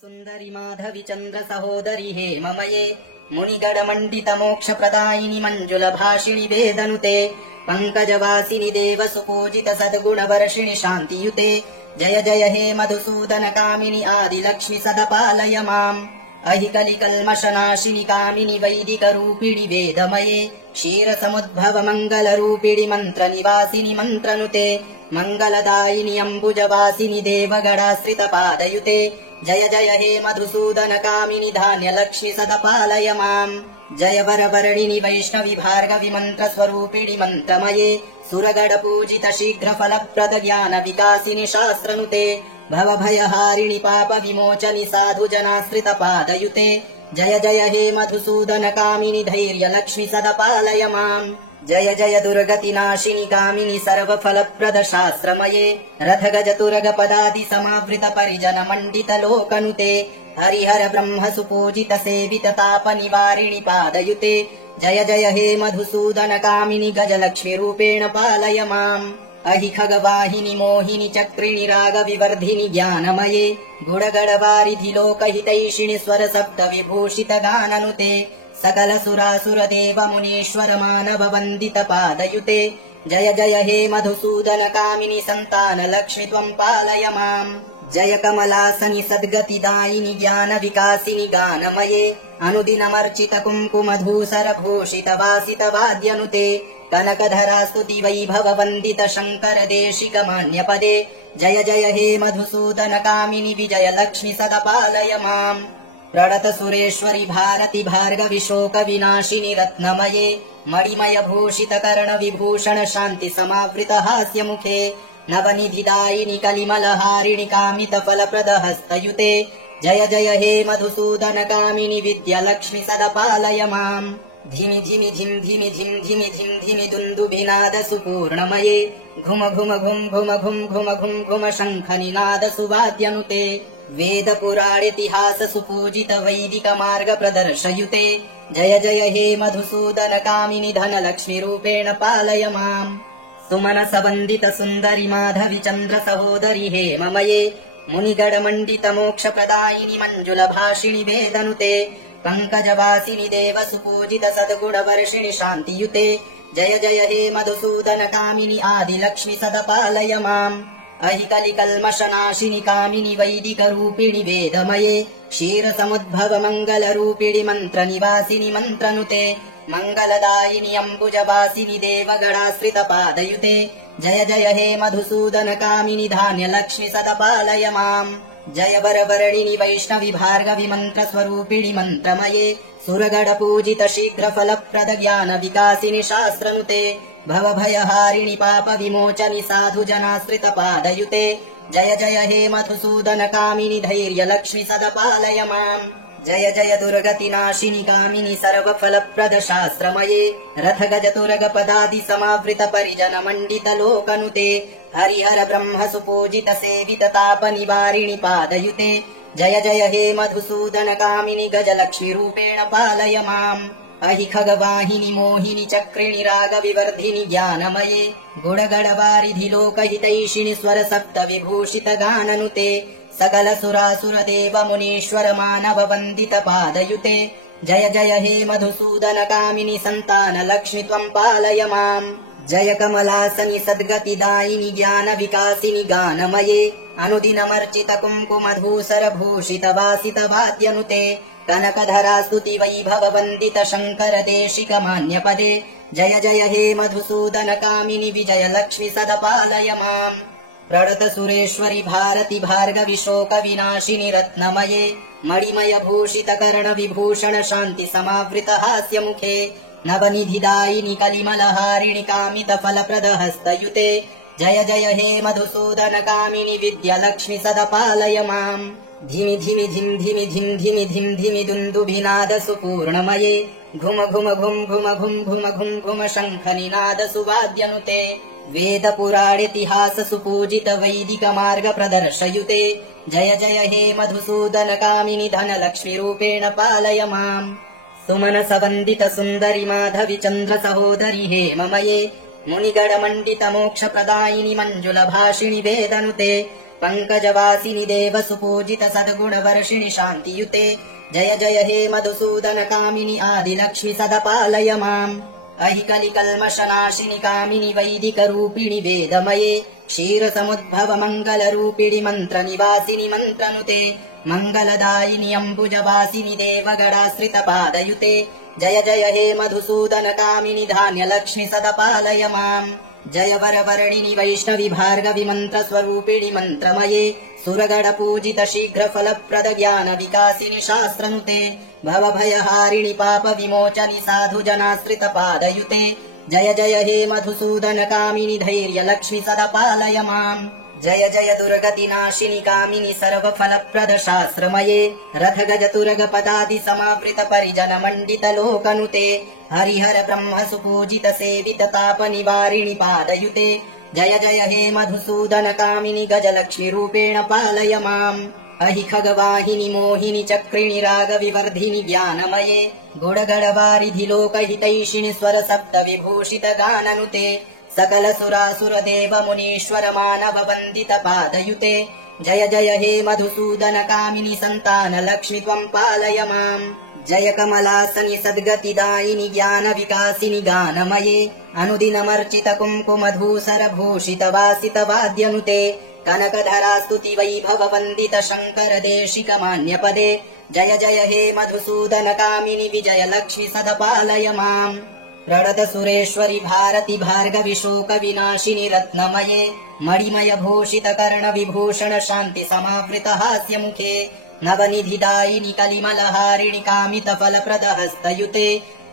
सुन्दरि माधवि चन्द्र सहोदरि हे ममये मुनिगणमण्डित मोक्षप्रदायिनि मञ्जुलभाषिणि वेदनुते पङ्कजवासिनि देव सुपूजित सद्गुणवर्षिणि शान्तियुते जय जय हे मधुसूदन कामिनि आदिलक्ष्मि सदपालय माम् अहिकलिकल्मषनाशिनि कामिनि वैदिकरूपिणि वेदमये क्षीरसमुद्भव मङ्गलरूपिणि मन्त्रनिवासिनि मन्त्रनुते मङ्गलदायिनि अम्बुजवासिनि देवगणाश्रितपादयुते जय जय हे मधुसूदन कामिनि धान्यलक्ष्मि सदपालय माम् जय वरवर्णिनि वैष्णवि भार्गवि मन्त्रस्वरूपिणि मन्त्रमये सुरगणपूजित शीघ्रफलप्रद ज्ञान विकासिनि शास्त्रनुते भवभयहारिणि पाप विमोचनि साधु जनाश्रित पादयुते जय जय हे मधुसूदन कामिनि धैर्यलक्ष्मि सदपालय माम् जय जय दुर्गतिनाशिनि कामिनि सर्वफलप्रद शास्त्रमये रथ गज तुरग पदादि समावृत परिजन मण्डित लोकनुते हरिहर ब्रह्म सुपूजित सेवित ताप निवारिणि पादयुते जय जय हे मधुसूदन कामिनि गजलक्ष्मि रूपेण पालय माम् अहि खगवाहिनि मोहिनि चक्रिणि राग विवर्धिनि ज्ञानमये गुणगणवारिधि लोकहितैषिणि स्वर सप्त विभूषित गाननुते सकल सुरासुर देव मुनीश्वर मानव वन्दित पादयुते जय जय हे मधुसूदन कामिनि सन्तान लक्ष्मि त्वं पालय माम् जय कमलासनि सद्गतिदायिनि ज्ञान विकासिनि गानमये अनुदिनमर्चित कुङ्कुमधूसर भूषित वासित वाद्यनुते कनकधरा स्तुति वैभव वन्दित शङ्कर देशिक मान्यपदे जय जय हे मधुसूदन कामिनि विजय लक्ष्मि सदपालय माम् प्रणत सुरेश्वरि भारति भार्गवि शोक विनाशिनि रत्नमये मणिमय भूषित कर्ण विभूषण शान्ति समावृत हास्य मुखे नवनिधिदायिनि कलिमलहारिणि कामित फलप्रद हस्तयुते जय जय हे मधुसूदन कामिनि विद्यालक्ष्मि सदपालय माम् धिमि धिमि धिम् धिमि धिम् धिमि धिम् धिमि दुन्दुभिनाद सुपूर्णमये घुम घुम घुम् घुम घुम् घुम घुम् घुम शङ्खनिनाद सुवाद्यनुते वेद पुराणेतिहास सुपूजित वैदिक मार्ग प्रदर्शयुते जय जय हे मधुसूदन कामिनि धनलक्ष्मि रूपेण पालय माम् सुमनस वन्दित सुन्दरि माधवि चन्द्र सहोदरि हे ममये मुनिगणमण्डित मोक्षप्रदायिनि मञ्जुलभाषिणि वेदनुते पङ्कजवासिनि देव सुपूजित सद्गुणवर्षिणि शान्तियुते जय जय हे मधुसूदन कामिनि आदिलक्ष्मि सदपालय माम् अहिकलिकल्मषनाशिनि कामिनि वैदिकरूपिणि वेदमये क्षीरसमुद्भव मङ्गलरूपिणि मन्त्रनिवासिनि मन्त्रनुते मङ्गलदायिनि अम्बुजवासिनि देवगणाश्रित पादयुते जय जय हे मधुसूदन कामिनि धान्यलक्ष्मि सदपालय माम् जय वरवर्णिनि वैष्णवि भार्गवि मन्त्रस्वरूपिणि मन्त्रमये सुरगणपूजित शीघ्रफलप्रद ज्ञान विकासिनि शास्त्रनुते भवभयहारिणि पाप विमोचनि साधु जनाश्रित पादयुते जय जय हे मधुसूदन कामिनि धैर्यलक्ष्मि सदपालय माम् जय जय दुर्गतिनाशिनि कामिनि सर्वफलप्रद शास्त्रमये रथ गज तुरग पदादि समावृत परिजन मण्डित लोकनुते हरिहर ब्रह्म सुपूजित सेवित ताप निवारिणि पादयुते जय जय हे मधुसूदन कामिनि गजलक्ष्मि रूपेण पालय माम् अहि खगवाहिनि मोहिनि चक्रिणि राग विवर्धिनि ज्ञानमये गुणगणवारिधि लोकहितैषिणि स्वर सप्त विभूषित गाननुते सकल सुरासुर देव मुनीश्वर मानव वन्दित पादयुते जय जय हे मधुसूदन कामिनि सन्तान लक्ष्मि त्वं पालय माम् जय कमलासनि सद्गतिदायिनि ज्ञान विकासिनि गानमये अनुदिनमर्चित कुङ्कुमधूसर भूषित वासित वाद्यनुते कनकधरा स्तुति वैभव वन्दित शङ्कर देशिक मान्यपदे जय जय हे मधुसूदन कामिनि विजय लक्ष्मि सदपालय माम् प्रणत सुरेश्वरि भारति भार्गवि शोक विनाशिनि रत्नमये मणिमय भूषित कर्ण विभूषण शान्ति समावृत हास्य मुखे नवनिधिदायिनि कलिमलहारिणि कामित फलप्रद हस्तयुते जय जय हे मधुसूदन कामिनि विद्यालक्ष्मि सदपालय माम् धिमि धिमि धिम् धिमि धिम् धिमि धिम् धिमि दुन्दुभिनाद सुपूर्णमये घुम घुम घुम् घुम घुम् घुम घुम् घुम शङ्खनिनाद सुवाद्यनुते वेद पुराणेतिहास सुपूजित वैदिक मार्ग प्रदर्शयुते जय जय हे मधुसूदन कामिनि धनलक्ष्मि रूपेण पालय माम् सुमनस वन्दित सुन्दरि माधवि चन्द्र सहोदरि हे ममये मुनिगणमण्डित मोक्षप्रदायिनि मञ्जुलभाषिणि वेदनुते पङ्कजवासिनि देव सुपूजित सद्गुणवर्षिणि शान्तियुते जय जय हे मधुसूदन कामिनि आदिलक्ष्मि सदपालय माम् अहि कलिकल्मषनाशिनि कामिनि वैदिकरूपिणि वेदमये क्षीरसमुद्भव मङ्गलरूपिणि मन्त्रनिवासिनि मन्त्रनुते मङ्गलदायिनि अम्बुजवासिनि देवगणाश्रितपादयुते जय जय हे मधुसूदन कामिनि धान्यलक्ष्मि सदपालय माम् जय वरवर्णिनि वैष्णवि भार्गवि मन्त्रस्वरूपिणि मन्त्रमये सुरगणपूजित शीघ्रफलप्रद ज्ञान विकासिनि शास्त्रनुते भवभयहारिणि पाप विमोचनि साधुजनाश्रितपादयुते जय जय हे मधुसूदन कामिनि धैर्यलक्ष्मि सदपालय माम् जय जय दुर्गतिनाशिनि कामिनि सर्वफलप्रद शास्त्रमये रथ गज तुरग पदादि समावृत परिजन मण्डित लोकनुते हरिहर ब्रह्म सुपूजित सेवित ताप निवारिणि पादयुते जय जय हे मधुसूदन कामिनि गजलक्ष्मि रूपेण पालय माम् अहि खगवाहिनि मोहिनि चक्रिणि राग विवर्धिनि ज्ञानमये गुणगणवारिधि लोकहितैषिणि स्वर सप्त विभूषित गाननुते सकल सुरासुर देव मुनीश्वर मानव वन्दित पादयुते जय जय हे मधुसूदन कामिनि सन्तान लक्ष्मि त्वं पालय माम् जय कमलासनि सद्गतिदायिनि ज्ञान विकासिनि गानमये अनुदिनमर्चित कुङ्कुमधूसर भूषित वासित वाद्यनुते कनकधरा स्तुति वैभव वन्दित शङ्कर देशिक मान्यपदे जय जय हे मधुसूदन कामिनि विजय लक्ष्मि सदपालय माम् प्रणत सुरेश्वरि भारति भार्गवि शोक विनाशिनि रत्नमये मणिमय भूषित कर्ण विभूषण शान्ति समावृत हास्य मुखे नवनिधिदायिनि कलिमलहारिणि कामित फलप्रद हस्तयुते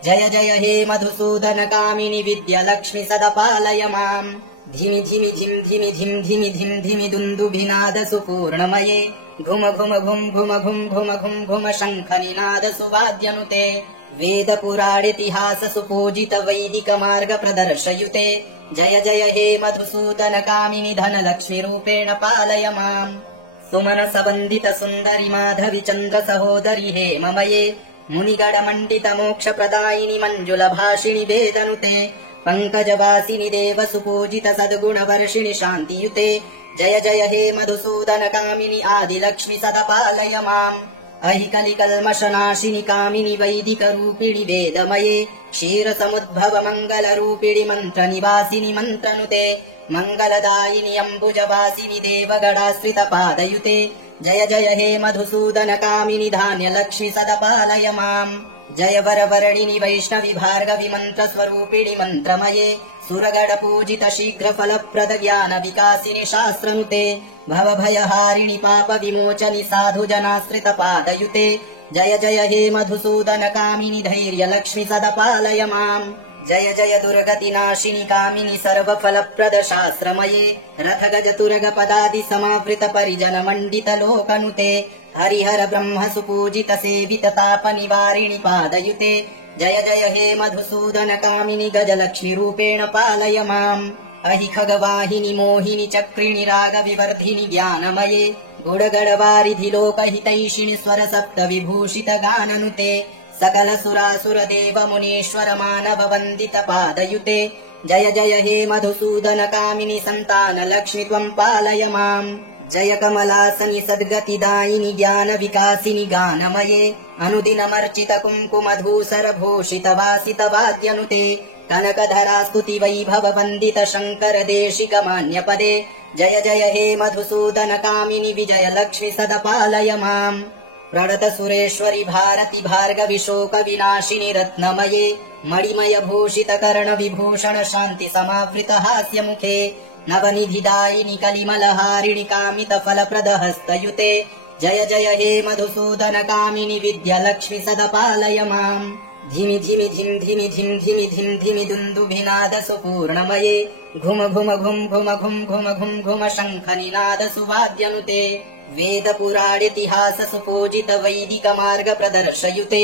जय जय हे मधुसूदन कामिनि विद्यलक्ष्मि सदपालय माम् धिमि धिमि झिम् धिमि धिम् धिमि धिम् धिमि दुन्दुभिनाद सुपूर्णमये घुम घुम घुम् घुम घुम् घुम घुम् घुम शङ्खनिनाद सुवाद्यनुते वेद पुराणेतिहास सुपूजित वैदिक मार्ग प्रदर्शयुते जय जय हे मधुसूदन कामिनि धनलक्ष्मि रूपेण पालय माम् सुमन सवन्दित सुन्दरि माधवि चन्द्र सहोदरि हे ममये मुनिगण मण्डित मोक्ष प्रदायिनि मञ्जुल भाषिणि वेदनुते पङ्कजवासिनि देव सुपूजित सद्गुणवर्षिणि शान्तियुते जय जय हे मधुसूदन कामिनि आदिलक्ष्मि सदपालय माम् अहि कलिकल्मषनाशिनि कामिनि वैदिकरूपिणि वेदमये क्षीरसमुद्भव मङ्गलरूपिणि मन्त्रनिवासिनि मन्त्रनुते मङ्गलदायिनि अम्बुजवासिनि देवगणाश्रित पादयुते जय जय हे मधुसूदन कामिनि धान्यलक्ष्मि सदपालय माम् जय वरवर्णिनि वैष्णवि भार्गवि मन्त्रस्वरूपिणि मन्त्रमये सुरगणपूजित शीघ्रफलप्रद ज्ञान विकासिनि शास्त्रनुते भवभयहारिणि पाप विमोचनि साधुजनाश्रित पादयुते जय जय हे मधुसूदन कामिनि धैर्यलक्ष्मि सदपालय माम् जय जय दुर्गतिनाशिनि कामिनि सर्वफलप्रद शास्त्रमये रथ गज तुरग पदादि समावृत परिजन मण्डित लोकनुते हरिहर ब्रह्म सुपूजित सेवित ताप निवारिणि पादयुते जय जय हे मधुसूदन कामिनि गजलक्ष्मि रूपेण पालय माम् अहि खगवाहिनि मोहिनि चक्रिणि राग विवर्धिनि ज्ञानमये गुणगणवारिधि लोकहितैषिणि स्वर सप्त विभूषित गाननुते सकल सुरासुर देव मुनीश्वर मानव वन्दित पादयुते जय जय हे मधुसूदन कामिनि सन्तान लक्ष्मि त्वं पालय माम् जय कमलासनि सद्गतिदायिनि ज्ञान विकासिनि गानमये अनुदिनमर्चित कुङ्कुमधूसर भूषित वासित वाद्यनुते कनकधरा स्तुति वैभव वन्दित शङ्कर देशिक मान्यपदे जय जय हे मधुसूदन कामिनि विजय लक्ष्मि सदपालय माम् प्रणत सुरेश्वरि भारति भार्गवि शोक विनाशिनि रत्नमये मणिमय भूषित कर्ण विभूषण शान्ति समावृत हास्य मुखे नवनिधिदायिनि कलिमलहारिणि कामित फलप्रद हस्तयुते जय जय हे मधुसूदन कामिनि विद्यलक्ष्मि सदपालय माम् धिमि धिमि धिम् धिमि धिम् धिमि धिम् धिमि दुन्दुभिनाद सुपूर्णमये घुम घुम घुम् घुम घुम् घुम घुम् घुम शङ्खनिनाद सुवाद्यनुते वेद पुराणेतिहास सुपूजित वैदिक मार्ग प्रदर्शयुते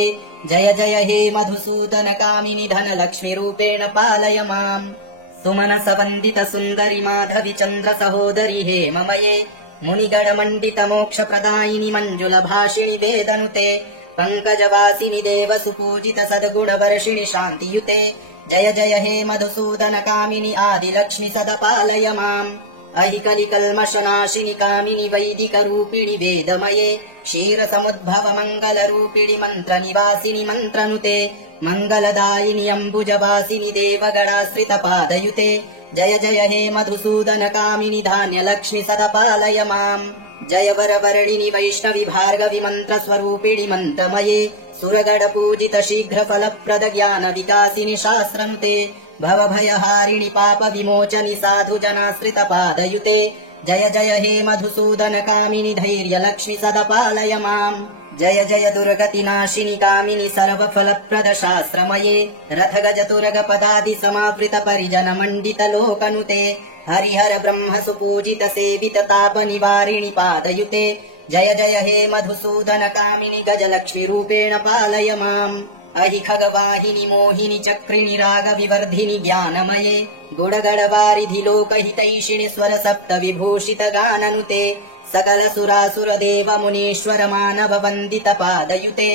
जय जय हे मधुसूदन कामिनि धनलक्ष्मि रूपेण पालय माम् सुमन सवन्दित सुन्दरि माधवि चन्द्र सहोदरि हे ममये मुनिगण मण्डित मोक्ष प्रदायिनि मञ्जुल भाषिणि वेदनुते पङ्कजवासिनि देव सुपूजित सद्गुणवर्षिणि शान्तियुते जय जय हे मधुसूदन कामिनि आदिलक्ष्मि सदपालय माम् अहि कलिकल्मषनाशिनि कामिनि वैदिकरूपिणि वेदमये क्षीरसमुद्भव मङ्गलरूपिणि मन्त्रनिवासिनि मन्त्रनुते मङ्गलदायिनि अम्बुजवासिनि देवगणाश्रितपादयुते जय जय हे मधुसूदन कामिनि धान्यलक्ष्मि सदपालय माम् जय वरवर्णिनि वैष्णवि भार्गवि मन्त्रस्वरूपिणि मन्त्रमये सुरगणपूजित शीघ्रफलप्रद ज्ञान विकासिनि शास्त्रनुते भवभयहारिणि पाप विमोचनि साधु जनाश्रित पादयुते जय जय हे मधुसूदन कामिनि धैर्यलक्ष्मि सदपालय माम् जय जय दुर्गतिनाशिनि कामिनि सर्वफलप्रद शास्त्रमये रथ गज तुरग पदादि समावृत परिजन मण्डित लोकनुते हरिहर ब्रह्म सुपूजित सेवित ताप निवारिणि पादयुते जय जय हे मधुसूदन कामिनि गजलक्ष्मि रूपेण पालय माम् अहि खगवाहिनि मोहिनि चक्रिणि राग विवर्धिनि ज्ञानमये गुणगणवारिधि लोकहितैषिणि स्वर सप्त विभूषित गाननुते सकल सुरासुर देव मुनीश्वर मानव वन्दित पादयुते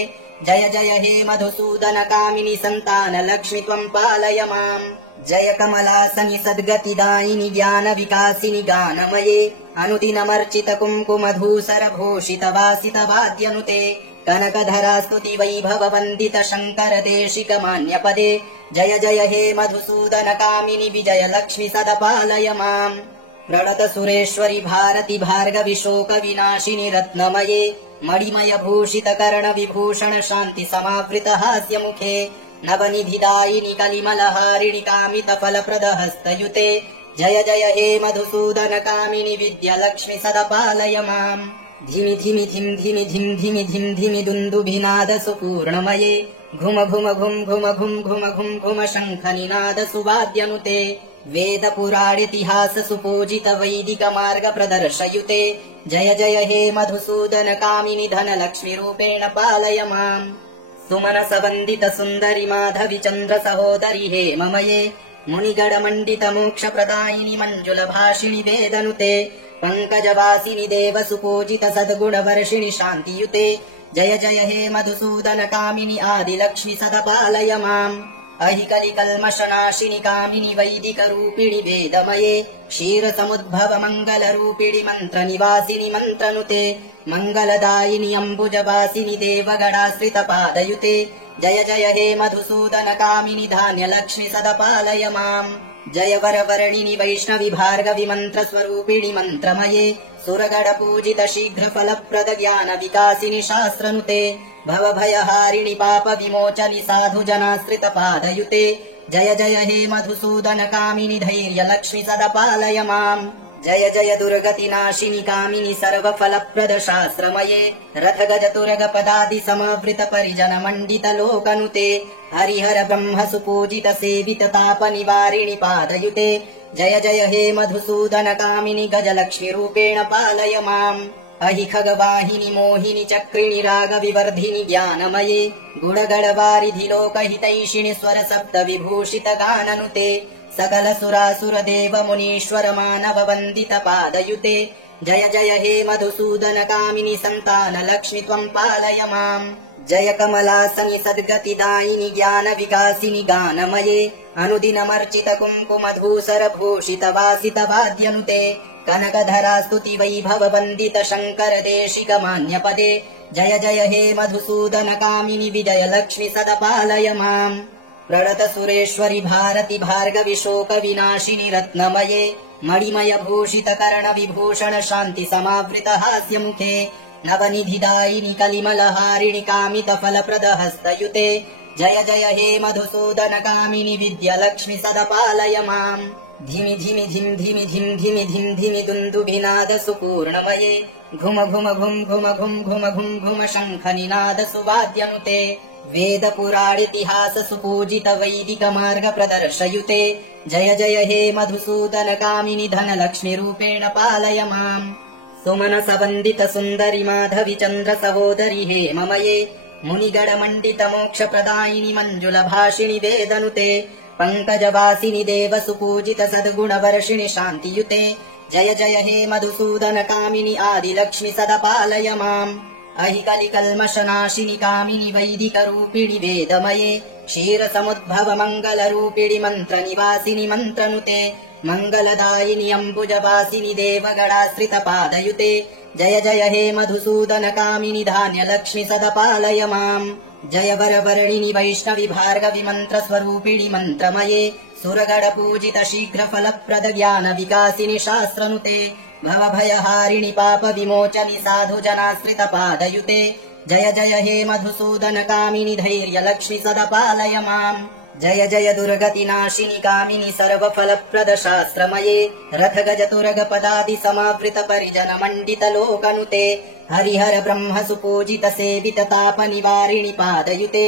जय जय हे मधुसूदन कामिनि सन्तान लक्ष्मि त्वं पालय माम् जय कमलासनि सद्गतिदायिनि ज्ञान विकासिनि गानमये अनुदिनमर्चित कुङ्कुमधूसर भूषित वासित वाद्यनुते कनकधरा स्तुति वैभव वन्दित शङ्कर देशिक मान्यपदे जय जय हे मधुसूदन कामिनि विजय लक्ष्मि सदपालय माम् प्रणत सुरेश्वरि भारति भार्गवि शोक विनाशिनि रत्नमये मणिमय भूषित कर्ण विभूषण शान्ति समावृत हास्य मुखे नवनिधिदायिनि कलिमलहारिणि कामित फलप्रद हस्तयुते जय जय हे मधुसूदन कामिनि विद्यालक्ष्मि सदपालय माम् धिमि धिमि धिम धिमि धिम धिमि धिम धिमि दुन्दुभिनाद सुपूर्णमये घुम घुम घुम घुम घुम घुम घुम घुम शङ्खनिनाद सुवाद्यनुते वेद पुराणितिहास सुपूजित वैदिक मार्ग प्रदर्शयुते जय जय हे मधुसूदन कामिनि धनलक्ष्मि रूपेण पालय माम् सुमनस वन्दित सुन्दरि माधवि चन्द्र सहोदरि हे ममये मुनिगण मण्डित मोक्ष प्रदायिनि मञ्जुल भाषिणि वेदनुते पङ्कजवासिनि देव सुपूजित सद्गुण वर्षिणि शान्तियुते जय जय हे मधुसूदन कामिनि आदिलक्ष्मि सदपालय माम् अहि कलिकल्मषनाशिनि कामिनि वैदिक रूपिणि वेदमये क्षीरसमुद्भव मङ्गलरूपिणि मन्त्रनिवासिनि मन्त्रनुते मङ्गलदायिनि अम्बुजवासिनि देवगणाश्रित पादयुते जय जय हे मधुसूदन कामिनि धान्यलक्ष्मि सदपालय माम् जय वरवर्णिनि वैष्णवि भार्गवि मन्त्रस्वरूपिणि मन्त्रमये सुरगणपूजित शीघ्रफलप्रद ज्ञान विकासिनि शास्त्रनुते भवभयहारिणि पाप विमोचनि साधु जनाश्रित पादयुते जय जय हे मधुसूदन कामिनि धैर्यलक्ष्मि सदपालय माम् जय जय दुर्गतिनाशिनि कामिनि सर्वफलप्रद शास्त्रमये रथ गज तुरग पदादि समवृत परिजन मण्डित लोकनुते हरिहर ब्रह्म सुपूजित सेवित ताप निवारिणि पादयुते जय जय हे मधुसूदन कामिनि गजलक्ष्मि रूपेण पालय माम् अहि खगवाहिनि मोहिनि चक्रिणि राग विवर्धिनि ज्ञानमये गुणगणवारिधि लोकहितैषिणि स्वर सप्त विभूषित गाननुते सकल सुरासुर देव मुनीश्वर मानव वन्दित पादयुते जय जय हे मधुसूदन कामिनि सन्तान लक्ष्मि त्वं पालय माम् जय कमलासनि सद्गतिदायिनि ज्ञान विकासिनि गानमये अनुदिनमर्चित कुङ्कुमधूसर भूषित वासित वाद्यनुते कनकधरा स्तुति वैभव वन्दित शङ्कर देशिक मान्यपदे जय जय हे मधुसूदन कामिनि विजय लक्ष्मि सदपालय माम् प्रणत सुरेश्वरि भारति भार्गवि शोक विनाशिनि रत्नमये मणिमय भूषित कर्ण विभूषण शान्ति समावृत हास्य मुखे नवनिधिदायिनि कलिमलहारिणि कामित फलप्रद हस्तयुते जय जय हे मधुसूदन कामिनि विद्यालक्ष्मि सदपालय माम् धिमि धिमि धिम धिमि धिम धिमि धिम धिमि दुन्दुभिनाद सुपूर्णमये घुम घुम घुम घुम घुम घुम घुम घुम शङ्खनिनाद सुवाद्यनुते वेद पुराणितिहास सुपूजित वैदिक मार्ग प्रदर्शयुते जय जय हे मधुसूदन कामिनि धनलक्ष्मि रूपेण पालय माम् सुमनस वन्दित सुन्दरि माधवि चन्द्र सहोदरि हे ममये मुनिगण मण्डित मोक्ष प्रदायिनि मञ्जुल भाषिणि वेदनुते पङ्कजवासिनि देव सुपूजित सद्गुण वर्षिणि शान्तियुते जय जय हे मधुसूदन कामिनि आदिलक्ष्मि सदपालय माम् अहि कलिकल्मषनाशिनि कामिनि वैदिक रूपिणि वेदमये क्षीरसमुद्भव मङ्गलरूपिणि मन्त्रनिवासिनि मन्त्रनुते मङ्गलदायिनि अम्बुजवासिनि देवगणाश्रितपादयुते जय जय हे मधुसूदनकामिनि धान्यलक्ष्मि सदपालय माम् जय वरवर्णिनि वैष्णवि भार्गवि मन्त्रस्वरूपिणि मन्त्रमये सुरगणपूजित शीघ्रफलप्रद ज्ञान विकासिनि शास्त्रनुते भवभयहारिणि पापविमोचनि साधुजनाश्रितपादयुते जय जय हे मधुसूदनकामिनि धैर्यलक्ष्मि सदपालय माम् जय जय दुर्गतिनाशिनि कामिनि सर्वफलप्रद शास्त्रमये रथगजतुरगपदादि समावृत परिजन मण्डित लोकनुते हरिहर ब्रह्म सुपूजित सेवित ताप निवारिणि पादयुते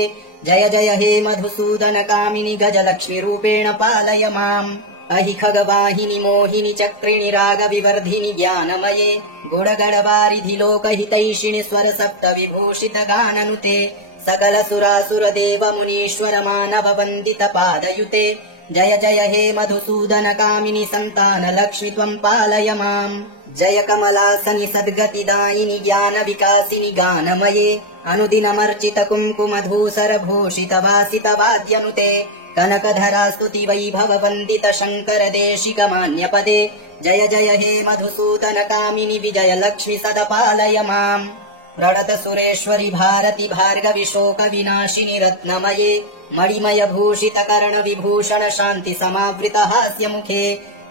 जय जय हे मधुसूदनकामिनि गजलक्ष्मि रूपेण पालय माम् अहि खगवाहिनि मोहिनि चक्रिणि रागविवर्धिनि ज्ञानमये गुणगणवारिधि लोकहितैषिणि स्वर सप्त विभूषित गाननुते सकल सुरासुर देव मुनीश्वर मानव वन्दित पादयुते जय जय हे मधुसूदनकामिनि सन्तान लक्ष्मि त्वम् पालय माम् जय कमलासनि सद्गतिदायिनि ज्ञान विकासिनि गानमये अनुदिनमर्चित कुङ्कुमधूसर भूषित वासित वाद्यनुते कनकधरा स्तुति वैभव वन्दित शङ्कर देशिक मान्यपदे जय जय हे मधुसूदनकामिनि विजय लक्ष्मि सदपालय माम् प्रणत सुरेश्वरि भारति भार्गवि शोक विनाशिनि रत्नमये मणिमय भूषित कर्ण विभूषण शान्ति समावृत हास्य मुखे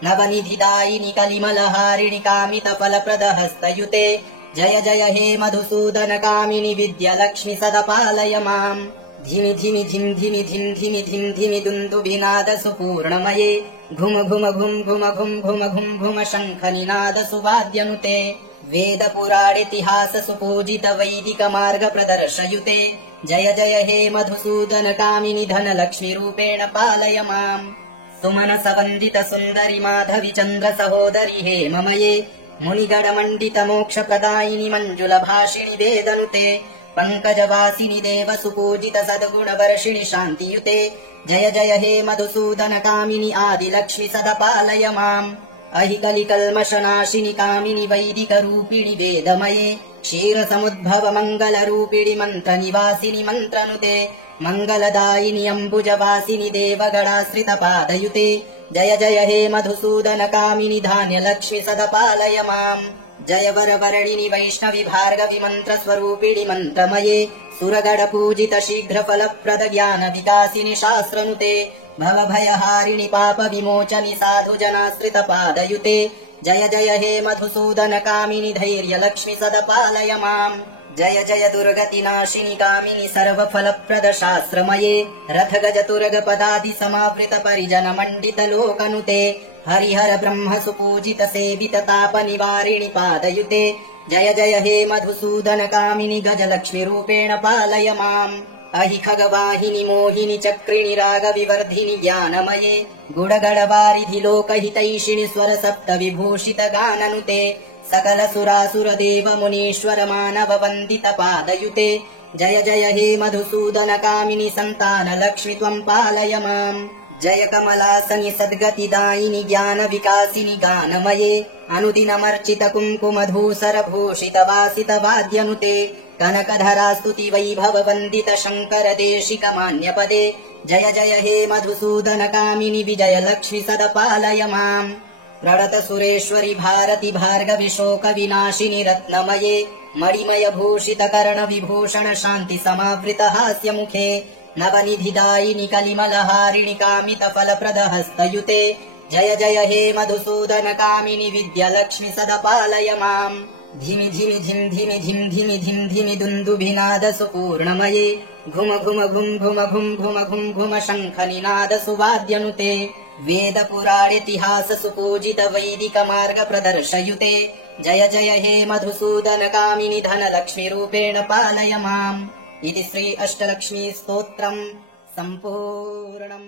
नवनिधिदायिनि कलिमलहारिणि कामित फलप्रद हस्तयुते जय जय हे मधुसूदनकामिनि विद्यालक्ष्मि सदपालय माम् धिमि धिमि धिम् धिमि धिम् धिमि धिम् धिमि दुन्दुभिनाद सुपूर्णमये घुम घुम घुम घुम घुम घुम घुम घुम शङ्खनिनाद सुवाद्यनुते वेद पुराणेतिहास सुपूजित वैदिक मार्ग प्रदर्शयुते जय जय हे मधुसूदनकामिनि धनलक्ष्मि रूपेण पालय माम् सुमनस वन्दित सुन्दरि माधवि चन्द्र सहोदरि हे ममये मुनिगणमण्डित मोक्षप्रदायिनि मञ्जुलभाषिणि वेदनुते पङ्कजवासिनि देव सुपूजित सद्गुणवर्षिणि शान्तियुते जय जय हे मधुसूदनकामिनि आदिलक्ष्मि सदपालय माम् अहि कलिकल्मषनाशिनि कामिनि वैदिक रूपिणि वेदमये क्षीरसमुद्भव मङ्गलरूपिणि मन्त्रनिवासिनि मन्त्रनुते मङ्गलदायिनि अम्बुजवासिनि देवगणाश्रितपादयुते जय जय हे मधुसूदनकामिनि धान्यलक्ष्मि सदपालय माम् जय वरवर्णिनि वैष्णवि भार्गवि मन्त्रस्वरूपिणि मन्त्रमये सुरगणपूजित शीघ्रफलप्रद ज्ञान विकासिनि शास्त्रनुते भवभयहारिणि पापविमोचनि साधुजनाश्रितपादयुते जय जय हे मधुसूदनकामिनि धैर्यलक्ष्मि सदपालय माम् जय जय दुर्गतिनाशिनि कामिनि सर्वफलप्रद शास्त्रमये रथगजतुरगपदादि समावृत परिजन मण्डित लोकनुते हरिहर ब्रह्म सुपूजित सेवित ताप निवारिणि पादयुते जय जय हे मधुसूदनकामिनि गजलक्ष्मि रूपेण पालय माम् अहि खगवाहिनि मोहिनि चक्रिणि रागविवर्धिनि ज्ञानमये गुणगणवारिधि लोकहितैषिणि स्वर सप्त विभूषित गाननुते सकल सुरासुर देव मुनीश्वर मानव वन्दित पादयुते जय जय हे मधुसूदनकामिनि सन्तान लक्ष्मि त्वम् पालय माम् जय कमलासनि सद्गतिदायिनि ज्ञान विकासिनि गानमये अनुदिनमर्चित कुङ्कुमधूसर भूषित वासित वाद्यनुते कनकधरा स्तुति वैभव वन्दित शङ्कर देशिक मान्यपदे जय जय हे मधुसूदनकामिनि विजय लक्ष्मि सदपालय माम् प्रणत सुरेश्वरि भारति भार्गवि शोक विनाशिनि रत्नमये मणिमय भूषित कर्ण विभूषण शान्ति समावृत हास्य मुखे नवनिधिदायिनि कलिमलहारिणि कामित फलप्रद हस्तयुते जय जय हे मधुसूदनकामिनि विद्यालक्ष्मि सदपालय माम् धिमि धिमि धिम् धिमि धिम् धिमि धिम् धिमि दुन्दुभिनाद सुपूर्णमये घुम घुम घुम घुम घुम घुम घुम घुम शङ्खनिनाद सुवाद्यनुते वेद पुराणेतिहास सुपूजित वैदिक मार्ग प्रदर्शयुते जय जय हे मधुसूदनकामिनि धनलक्ष्मि रूपेण पालय माम् इति श्री अष्टलक्ष्मी स्तोत्रम् सम्पूर्णम्।